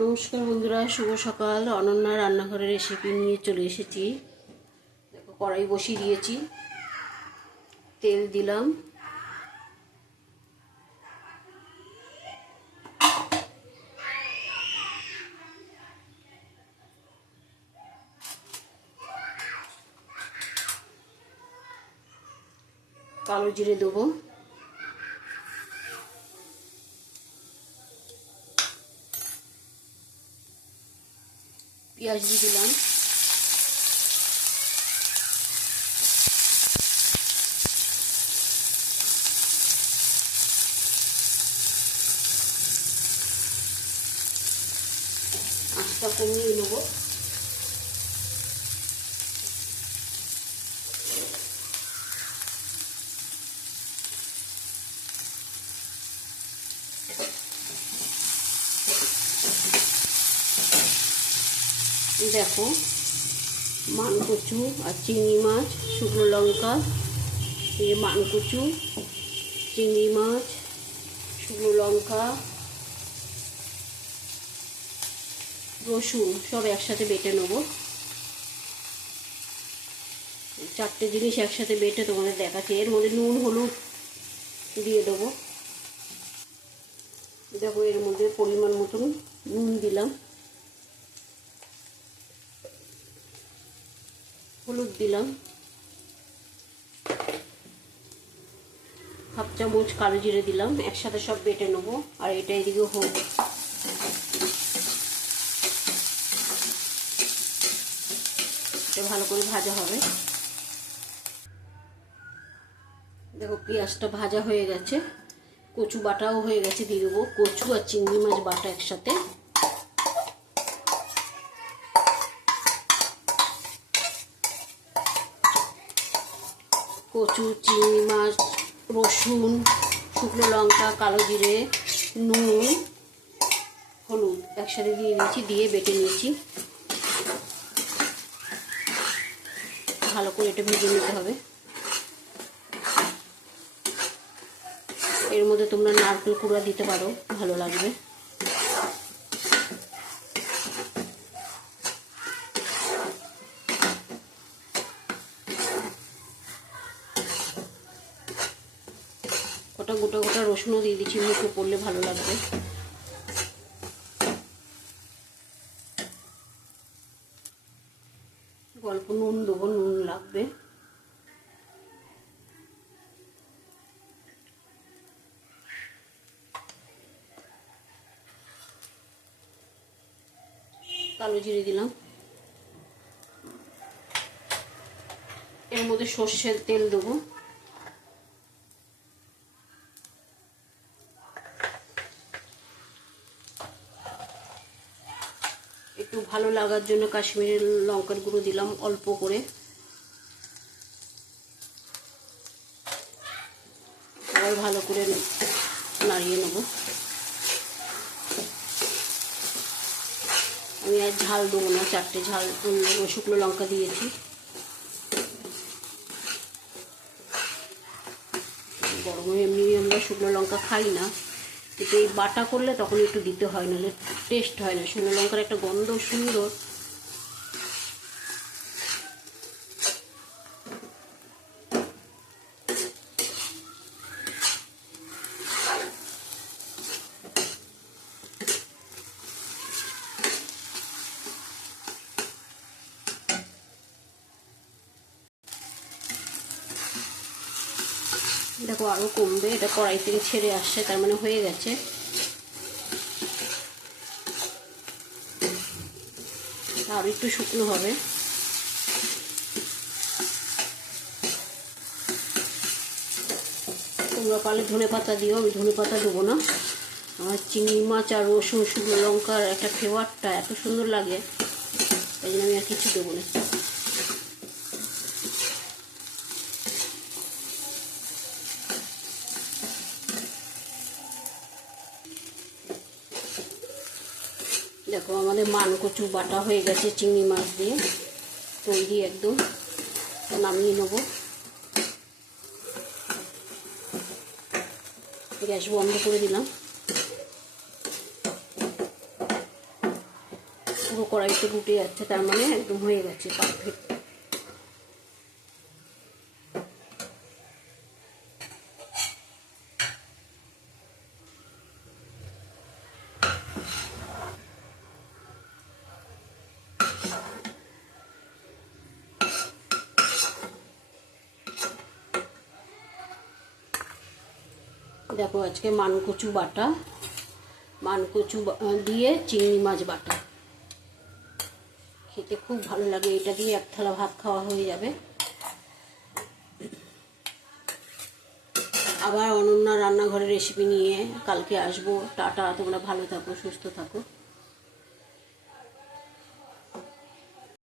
নমস্কার বন্ধুরা, শুভ সকাল। অনন্যা রান্নাঘরের রেসিপি নিয়ে চলে এসেছি। দেখো, কড়াই বসিয়ে দিয়েছি, তেল দিলাম, কালো জিরে দেবো, পেঁয়াজ দিয়ে দিলাম, আঁচটা কমিয়ে নেবো। দেখো, মানকচু আর চিংড়ি মাছ, শুকনো লঙ্কা, এই মানকচু, চিংড়ি মাছ, শুকনো লঙ্কা, রসুন সব একসাথে বেটে নেবো। চারটে জিনিস একসাথে বেটে তোমাদের দেখাচ্ছি। এর মধ্যে নুন হলুদ দিয়ে দেবো। দেখো, এর মধ্যে পরিমাণ মতন নুন দিলাম, হলুদ দিলাম, হাফ চামচ কালো জিরে দিলাম। একসাথে সব বেটে নেবো। আর এটা এদিকে হোক। এটা ভালো করে ভাজা হবে। দেখো, পেঁয়াজটা ভাজা হয়ে গেছে, কচু বাটাও হয়ে গেছে, দিয়ে দেবো। কচু আর চিংড়ি মাছ বাটা একসাথে। কচু, চিংড়ি মাছ, রসুন, শুকনো লঙ্কা, কালো জিরে, নুন, হলুদ একসাথে দিয়ে দিয়েছি, দিয়ে বেটে নিয়েছি। ভালো করে এটা ভেজে নিতে হবে। এর মধ্যে তোমরা নারকেল কুড়া দিতে পারো, ভালো লাগবে। গোটা গোটা গোটা রসুনও দিয়ে দিচ্ছি, মুখে পড়লে ভালো লাগবে। অল্প নুন দেবো, নুন লাগবে। কালো জিরে দিলাম। এর মধ্যে সর্ষের তেল দেবো। একটু ভালো লাগার জন্য কাশ্মীরি লঙ্কার গুঁড়ো দিলাম অল্প করে। আবার ভালো করে নাড়িয়ে নেব। আমি আর ঝাল দেবো না, চারটে ঝাল শুকনো লঙ্কা দিয়েছি। গরমে এমনি আমরা শুকনো লঙ্কা খাই না, কিন্তু এই বাটা করলে তখন একটু দিতে হয়, নাহলে টেস্ট হয় না। শুকনো লঙ্কার একটা গন্ধ সুন্দর। দেখো, আরও কমবে। এটা কড়াই থেকে ছেড়ে আসছে, তার মানে হয়ে গেছে। আর একটু শুকনো হবে। তোমরা পারলে ধনে পাতা দিও, আমি ধনে পাতা দেবো না। আমার চিংড়ি মাছ আর রসুন শুকনো লঙ্কার একটা ফ্লেভারটা এত সুন্দর লাগে, তাই জন্য আমি আর কিছু দেবো না। দেখো, আমাদের মানকচু বাটা হয়ে গেছে চিংড়ি মাছ দিয়ে, তৈরি একদম। নামিয়ে নেবো। গ্যাস বন্ধ করে দিলাম। পুরো কড়াইতে ফুটে যাচ্ছে, তার মানে একদম হয়ে গেছে পারফেক্ট। দেখো আজকে মানকচু বাটা, মানকচু দিয়ে চিংড়ি মাছ বাটা, খেতে খুব ভালো লাগে। এটা দিয়ে এক থালা ভাত খাওয়া হয়ে যাবে। আবার অনন্যা রান্নাঘরের রেসিপি নিয়ে কালকে আসবো। টাটা, তোমরা ভালো থাকো, সুস্থ থাকো।